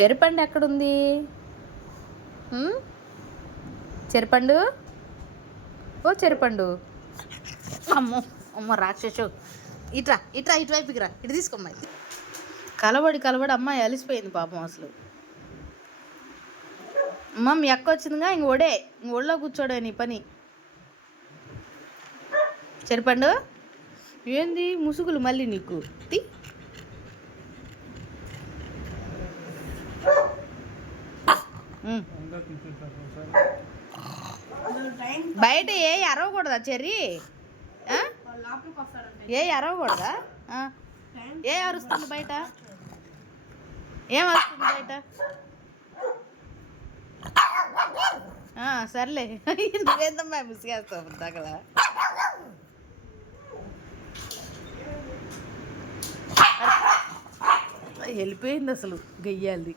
చెరుపండు ఎక్కడుంది? ఉమ్? ఓ చెరిపండు. అమ్మో అమ్మ రాక్షసు. ఇట్రా ఇట్రా ఇటువైపుకి రా. ఇటు తీసుకోమ్మాయి కలబడి కలబడి అమ్మాయి అలిసిపోయింది పాపం అసలు. అమ్మ మీ అక్క వచ్చిందిగా ఇంక ఒడే ఇంక ఒళ్ళో కూర్చోడే నీ పని. చెరుపండు? ఏంది ముసుగులు మళ్ళీ నీకు? తీ. బయట ఏ అరవకూడదా చెర్రీ? ఏ అరవకూడదా? ఏ అరుస్తుంది బయట? ఏం అరుస్తుంది బయట? సర్లే. నువ్వేందమ్మా ముసిగేస్తావు దగ్గర వెళ్ళిపోయింది అసలు గయ్యాలి